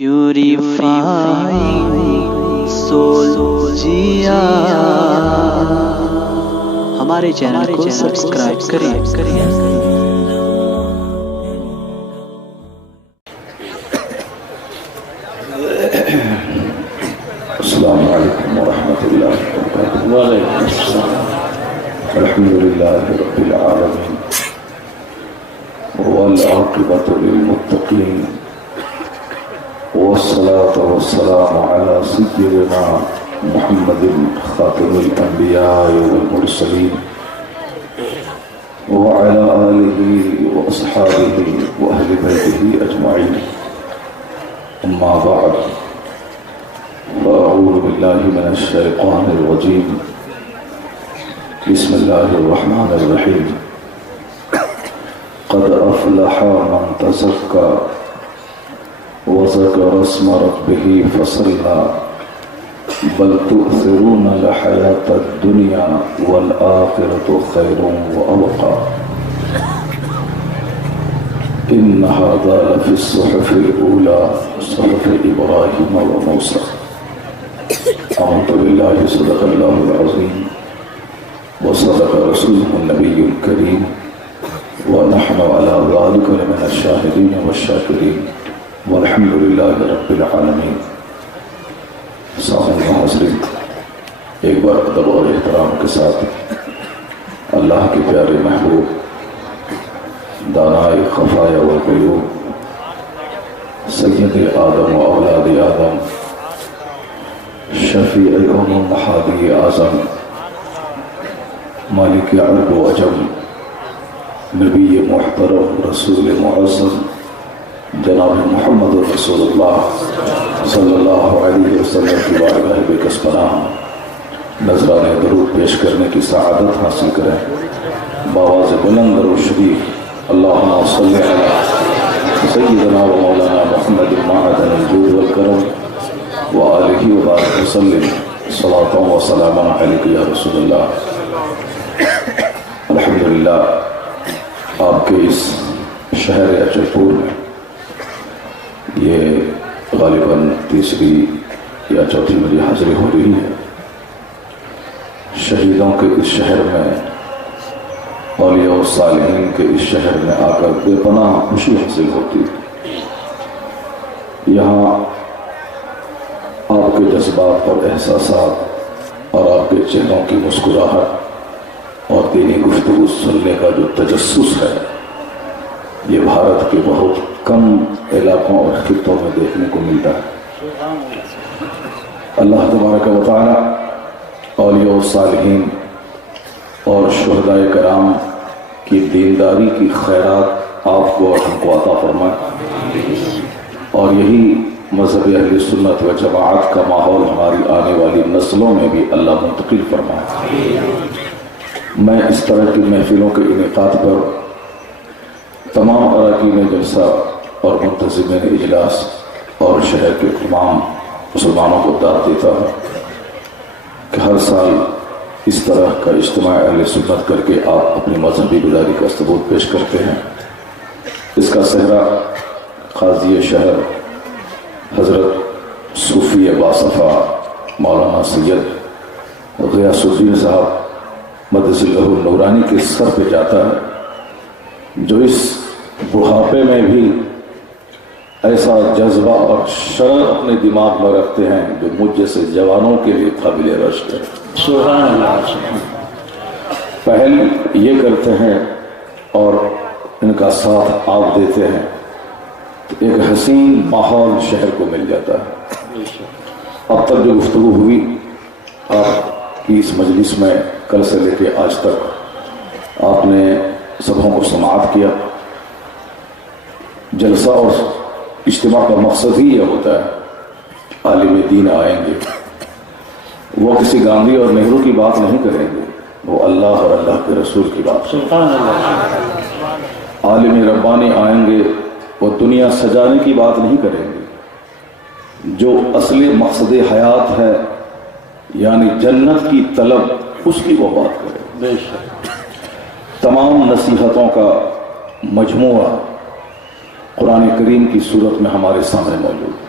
Purifying civil جیا ہمارے channel کو subscribe کریں۔ السلام علیکم ورحمۃ اللہ وبرکاتہ۔ وعلیکم السلام۔ الحمد للہ رب العالمین والعاقبۃ للمتقین والصلاة والسلام علی سیدنا محمد خاتم الانبیاء والمرسلین وعلى آلہ واصحابہ واہل بیتہ اجمعین، اما بعد فأعوذ بالله من الشیطان الرجیم، بسم اللہ الرحمن الرحیم۔ قد افلح من تزکى وذكر اسم ربه فصلى بل تؤثرون الحياة الدنيا والآخرة خير وأبقى إن هذا لفي الصحف الأولى صحف إبراهيم وموسى۔ أعوذ بالله صدق الله العظيم وصدق رسوله النبي الكريم ونحن على ذلك لمن الشاهدين والشاكرين والحمد لله رب العالمين۔ سامعین حاضرین، ایک بار ادب اور احترام کے ساتھ اللہ کے پیارے محبوب دانائے خفایا والغیوب سید آدم و اولاد آدم شفیع الامم ہادی اعظم مالک عرب و عجم نبی محترم رسول معظم جناب محمد رسول اللہ صلی اللہ علیہ وسلم کی بارگاہ بے کس پناہ نذرانِ درود پیش کرنے کی سعادت حاصل کریں۔ بآواز بلند و شریف اللہم صلی علی سیدنا و مولانا محمد معدن الجود والکرم وآلہ وبارک وسلم صلاۃ و سلام علیک یا رسول اللہ۔ الحمدللہ آپ کے اس شہر اچھلپور میں یہ غالباً تیسری یا چوتھی میری حاضری ہو رہی ہے۔ شہیدوں کے اس شہر میں، اولیاء و صالحین کے اس شہر میں آ کر بے پناہ خوشی حاصل ہوتی۔ یہاں آپ کے جذبات اور احساسات اور آپ کے چہروں کی مسکراہٹ اور دینی گفتگو سننے کا جو تجسس ہے، یہ بھارت کے بہت کم علاقوں اور خطوں میں دیکھنے کو ملتا ہے۔ اللہ تبارک و تعالی اولیاء و صالحین اور شہداء کرام کی دینداری کی خیرات آپ کو اور ہم کو عطا فرمائے، اور یہی مذہب اہل سنت و جماعت کا ماحول ہماری آنے والی نسلوں میں بھی اللہ منتقل فرمائے۔ میں اس طرح کی محفلوں کے انعقاد پر تمام اراکین جلسہ اور منتظمین اجلاس اور شہر کے تمام مسلمانوں کو دعوت دیتا ہوں کہ ہر سال اس طرح کا اجتماع اہل سنت کر کے آپ اپنی مذہبی بیداری کا ثبوت پیش کرتے ہیں۔ اس کا صحرا قاضی شہر حضرت صوفی باصفا مولانا سید غیاث الدین صاحب مدثر اللہ النورانی کے سر پہ جاتا ہے، جو اس بڑھاپے میں بھی ایسا جذبہ اور شرر اپنے دماغ میں رکھتے ہیں جو مجھ جیسے جوانوں کے لیے قابل رشک ہے۔ سبحان اللہ۔ پہل یہ کرتے ہیں اور ان کا ساتھ آپ دیتے ہیں تو ایک حسین ماحول شہر کو مل جاتا ہے۔ اب تک جو گفتگو ہوئی آپ کی اس مجلس میں، کل سے لے کے آج تک آپ نے سبھوں کو سماعت کیا۔ جلسہ اور اجتماع کا مقصد ہی یہ ہوتا ہے عالم دین آئیں گے، وہ کسی گاندھی اور نہرو کی بات نہیں کریں گے، وہ اللہ اور اللہ کے رسول کی بات۔ سبحان اللہ۔ عالم ربانی آئیں گے، وہ دنیا سجانے کی بات نہیں کریں گے، جو اصلی مقصد حیات ہے یعنی جنت کی طلب، اس کی وہ بات کریں۔ بے شک۔ تمام نصیحتوں کا مجموعہ قرآن کریم کی صورت میں ہمارے سامنے موجود ہے۔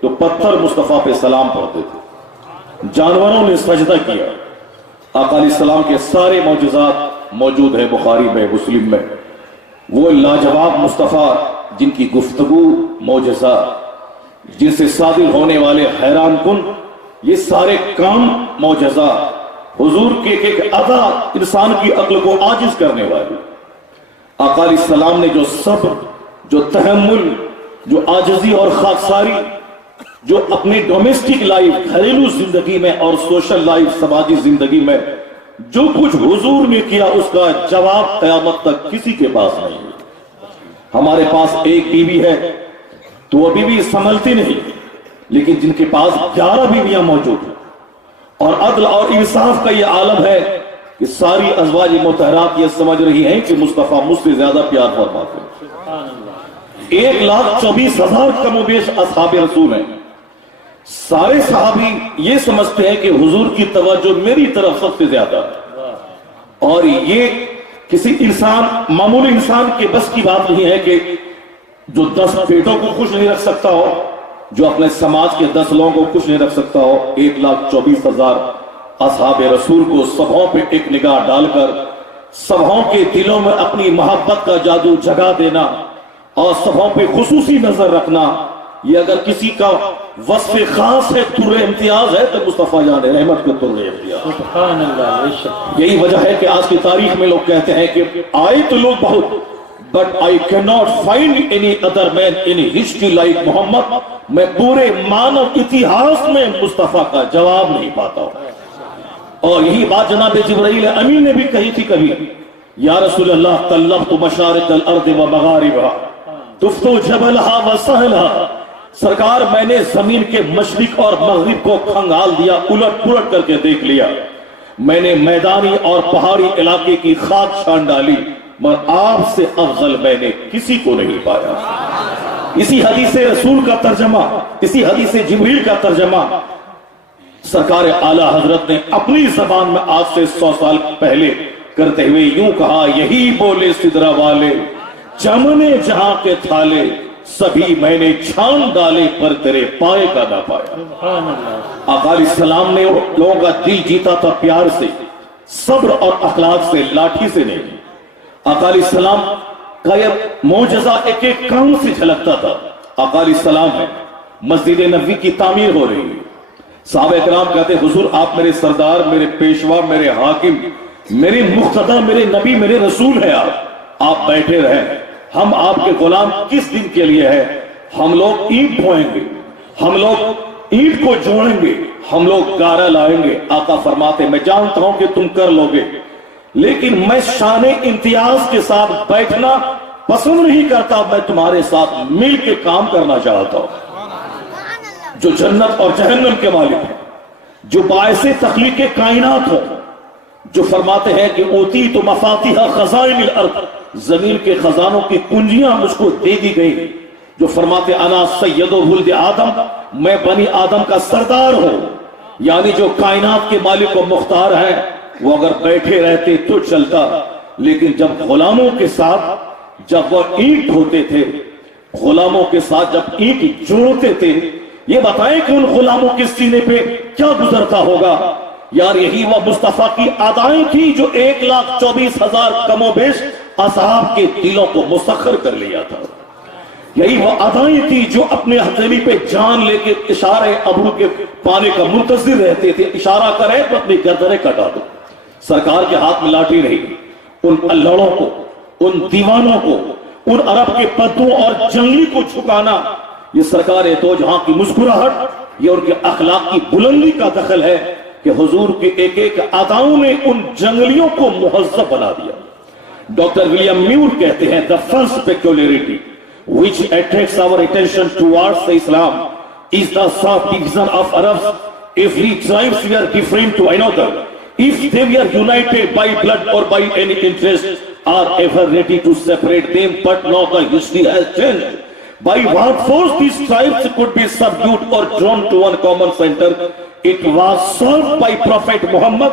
تو پتھر مصطفیٰ پہ سلام پڑھتے تھے، جانوروں نے سجدہ کیا۔ آقا علیہ السلام کے سارے معجزات موجود ہیں بخاری میں، مسلم میں۔ وہ لاجواب مصطفیٰ جن کی گفتگو معجزہ، جن سے صادر ہونے والے حیران کن یہ سارے کام معجزہ، حضور کے ایک ادا انسان کی عقل کو عاجز کرنے والی۔ آقا علیہ السلام نے جو صبر، جو تحمل، جو عاجزی اور خاکساری، جو اپنی ڈومیسٹک لائف، گھریلو زندگی میں اور سوشل لائف، سماجی زندگی میں جو کچھ حضور نے کیا، اس کا جواب قیامت تک کسی کے پاس نہیں ہے۔ ہمارے پاس ایک بیوی ہے تو وہ بیوی سنبھلتی نہیں، لیکن جن کے پاس 11 بیویاں موجود ہیں، اور عدل اور انصاف کا یہ عالم ہے کہ ساری ازواج مطہرات یہ سمجھ رہی ہیں کہ مصطفیٰ مجھ سے زیادہ پیار فرماتے ہیں۔ 1,24,000 کم و بیش اصحاب رسول ہیں۔ سارے صحابی یہ سمجھتے ہیں کہ حضور کی توجہ میری طرف سب سے زیادہ ہے، اور یہ کسی انسان، معمولی انسان کے بس کی بات نہیں ہے کہ جو 10 پیٹوں کو خوش نہیں رکھ سکتا ہو، جو اپنے سماج کے 10 لوگوں کو خوش نہیں رکھ سکتا ہو، 1,24,000 اصحاب رسول کو سبھوں پہ ایک نگاہ ڈال کر سبھوں کے دلوں میں اپنی محبت کا جادو جگا دینا اور سبھوں پہ خصوصی نظر رکھنا، یہ اگر کسی کا وصف خاص ہے، طر امتیاز ہے، تو مصطفیٰ جان رحمت کے طر امتیاز۔ سبحان اللہ۔ یہی وجہ ہے کہ آج کی تاریخ میں لوگ کہتے ہیں کہ آئے تو لوگ بہت، but I cannot find any other man in history like محمد۔ میں پورے مانو اتہاس میں مصطفیٰ کا جواب نہیں پاتا ہوں۔ اور یہی بات جناب جبرائیل امین نے بھی کہی تھی کبھی، یا رسول اللہ طلبت مشارق الارض و مغاربها تفتو جبلها و سہلها، سرکار میں نے زمین کے مشرق اور مغرب کو کھنگال دیا، الٹ پلٹ کر کے دیکھ لیا، میں نے میدانی اور پہاڑی علاقے کی خاک چھان ڈالی، مگر آپ سے افضل میں نے کسی کو نہیں پایا۔ اسی حدیث رسول کا ترجمہ، اسی حدیث جبریل کا ترجمہ سرکار اعلیٰ حضرت نے اپنی زبان میں آج سے 100 سال پہلے کرتے ہوئے یوں کہا، یہی بولے سدرہ والے چمنے جہاں کے تھالے، سبھی میں نے چھان ڈالے پر تیرے پائے کا نہ پایا۔ آقا علیہ السلام نے لوگوں کا دل جیتا تھا پیار سے، صبر اور اخلاق سے، لاٹھی سے نہیں۔ آقا علیہ السلام کا یہ معجزہ ایک ایک کام سے جھلکتا تھا۔ آقا علیہ السلام ہے، مسجد نبوی کی تعمیر ہو رہی ہے، صحابہ کرام کہتے ہیں حضور آپ میرے سردار، میرے پیشوا، میرے حاکم، میرے مقتدی، میرے نبی، میرے رسول ہیں، آپ بیٹھے رہیں، ہم آپ کے غلام کس دن کے لیے ہیں؟ ہم لوگ اینٹ ڈھوئیں گے، ہم لوگ اینٹ کو جوڑیں گے، ہم لوگ گارا لائیں گے۔ آقا فرماتے میں جانتا ہوں کہ تم کر لو گے، لیکن میں شان امتیاز کے ساتھ بیٹھنا پسند نہیں کرتا، میں تمہارے ساتھ مل کے کام کرنا چاہتا ہوں۔ جو جنت اور جہنم کے مالک ہیں، جو باعث تخلیق کائنات ہو، جو فرماتے ہیں کہ اوتی تو مفاتیح خزائن الارض، زمین کے خزانوں کی کنجیاں مجھ کو دے دی گئی، جو فرماتے انا سید ولد آدم، میں بنی آدم کا سردار ہوں، یعنی جو کائنات کے مالک و مختار ہیں، وہ اگر بیٹھے رہتے تو چلتا، لیکن جب غلاموں کے ساتھ جب وہ اینٹ ہوتے تھے، غلاموں کے ساتھ جب اینٹ جوڑتے تھے، یہ بتائیں کہ ان غلاموں کے سینے پہ کیا گزرتا ہوگا۔ یار یہی وہ مصطفیٰ کی ادائیں تھی جو 1,24,000 کم و بیش اصحاب کے دلوں کو مسخر کر لیا تھا۔ یہی وہ ادائیں تھی جو اپنے ہتھیلی پہ جان لے کے اشارے ابرو کے پانے کا منتظر رہتے تھے، اشارہ کرے تو اپنی گردنیں کٹا دو۔ سرکار کے ہاتھ میں لاٹھی نہیں، ان اللڑوں کو، ان دیوانوں کو، ان عرب کے پدوں اور جنگلی کو جھکانا، یہ سرکار دو جہاں کی مسکراہٹ، یہ ان کے اخلاق کی بلندی کا دخل ہے کہ حضور کے ایک ایک اداؤں نے ان جنگلیوں کو مہذب بنا دیا۔ ڈاکٹر ولیم میور کہتے ہیں the first peculiarity which attracts our attention towards the Islam is the sharp division of Arabs. Every tribes were different to another. If they were united by blood or by any interest, are ever ready to separate them, but now the history has changed. By what force these tribes could be subdued or drawn to one common center It was solved by Prophet Muhammad.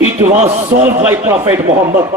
It was solved by Prophet Muhammad,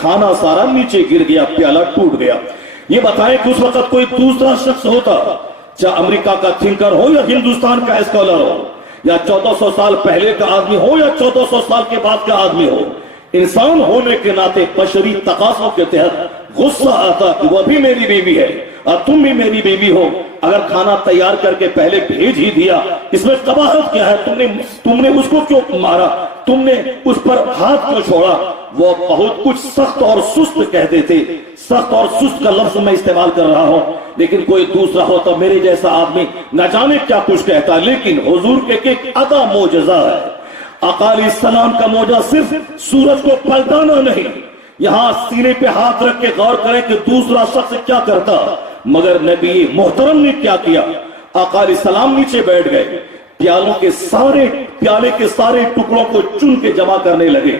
کھانا سارا نیچے گر گیا, پیالہ ٹوٹ گیا. یہ بتائیں کہ اس وقت کوئی دوسرا شخص ہوتا, چاہے امریکہ کا تھنکر ہو یا ہندوستان کا اسکالر ہو, یا 1400 سال پہلے کا آدمی ہو یا 1400 سال کے بعد کا آدمی ہو, انسان ہونے کے ناطے بشری تقاضوں کے تحت غصہ آتا کہ وہ بھی میری بیوی ہے اور تم بھی میری بیوی ہو, اگر کھانا تیار کر کے پہلے بھیج ہی دیا, اس میں قباحت کیا ہے, تم نے اس کو کیوں مارا, تم نے اس پر ہاتھ کیوں چھوڑا. وہ بہت کچھ سخت اور سست کہتے تھے. سخت اور سست کا لفظ میں استعمال کر رہا ہوں, لیکن کوئی دوسرا ہوتا میرے جیسا آدمی نہ جانے کیا کچھ کہتا. لیکن حضور کے ایک ادا معجزہ ہے. آقا علیہ السلام کا معجزہ صرف سورج کو پلٹانا نہیں. یہاں سینے پہ ہاتھ رکھ کے غور کریں کہ دوسرا شخص کیا کرتا, مگر نبی محترم نے کیا کیا. آقا علیہ السلام نیچے بیٹھ گئے, پیالے کے سارے ٹکڑوں کو چن کے جمع کرنے لگے,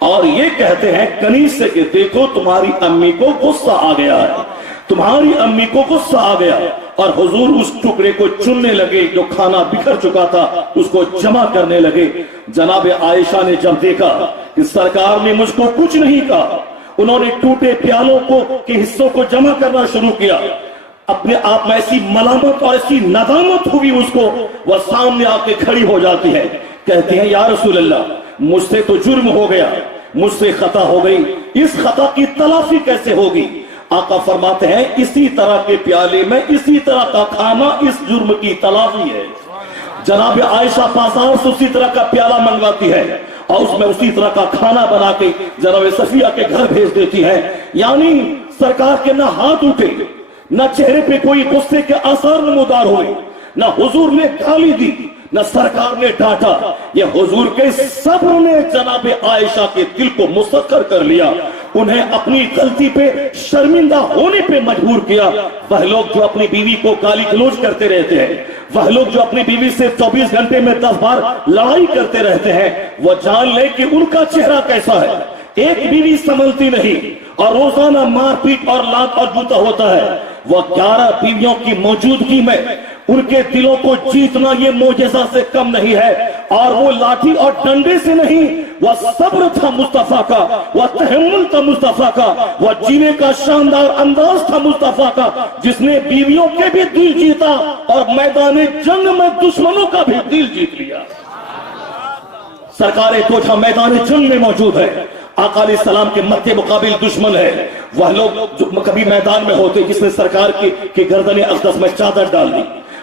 اور یہ کہتے ہیں کنیز سے کہ دیکھو تمہاری امی کو غصہ آ گیا ہے, تمہاری امی کو غصہ آ گیا. اور حضور اس ٹکڑے کو چننے لگے جو کھانا بکھر چکا تھا, اس کو جمع کرنے لگے. جناب عائشہ نے جب دیکھا کہ سرکار نے مجھ کو کچھ نہیں کہا, انہوں نے ٹوٹے پیالوں کے حصوں کو جمع کرنا شروع کیا, اپنے آپ میں ایسی ملامت اور ایسی ندامت ہوئی اس کو, وہ سامنے آ کے کھڑی ہو جاتی ہے, کہتے ہیں یا رسول اللہ مجھ سے تو جرم ہو گیا, مجھ سے خطا ہو گئی, اس خطا کی تلافی کیسے ہوگی. آقا فرماتے ہیں اسی طرح کے پیالے میں اسی طرح کا کھانا اس جرم کی تلافی ہے. جناب عائشہ بازار سے اسی طرح کا پیالہ منگواتی ہے اور اس میں اسی طرح کا کھانا بنا کے جناب صفیہ کے گھر بھیج دیتی ہے. یعنی سرکار کے نہ ہاتھ اٹھے, نہ چہرے پہ کوئی غصے کے آثار نمودار ہوئے, نہ حضور نے گالی دی, نہ سرکار نے ڈانٹا. یہ حضور کے صبر نے جناب عائشہ کے دل کو مسخر کر لیا, انہیں اپنی غلطی پہ شرمندہ ہونے پہ مجبور کیا. وہ لوگ جو اپنی بیوی کو گالی گلوچ کرتے رہتے ہیں, وہ لوگ جو اپنی بیوی سے 24 گھنٹے میں 10 بار لڑائی کرتے رہتے ہیں, وہ جان لے کہ ان کا چہرہ کیسا ہے. ایک بیوی سنبھلتی نہیں اور روزانہ مار پیٹ اور لات اور جوتا ہوتا ہے. وہ 11 بیویوں کی موجودگی میں ان کے دلوں کو جیتنا یہ معجزہ سے کم نہیں ہے. اور وہ لاٹھی اور ڈنڈے سے نہیں, وہ صبر تھا مصطفیٰ کا, وہ تحمل تھا مصطفیٰ کا, وہ جینے کا شاندار انداز تھا مصطفیٰ کا, جس نے بیویوں کے بھی دل جیتا اور میدان جنگ میں دشمنوں کا بھی دل جیت لیا. سرکار کوٹھا میدان جنگ میں موجود ہے, آقا علیہ السلام کے مد مقابل دشمن ہے. وہ لوگ جو کبھی میدان میں ہوتے جس نے سرکار کی گردن اقدس میں چادر ڈال دی,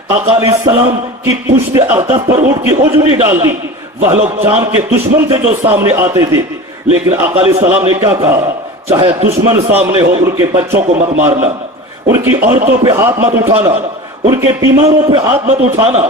آقا علیہ السلام کی پشت اقدس پر اٹھ کی اجڑی ڈال دی. وہ لوگ جان کے دشمن تھے جو سامنے آتے تھے, لیکن آقا علیہ السلام نے کیا کہا, چاہے دشمن سامنے ہو ان کے بچوں کو مت مارنا, ان کی عورتوں پہ ہاتھ مت اٹھانا, ان کے بیماروں پہ ہاتھ مت اٹھانا,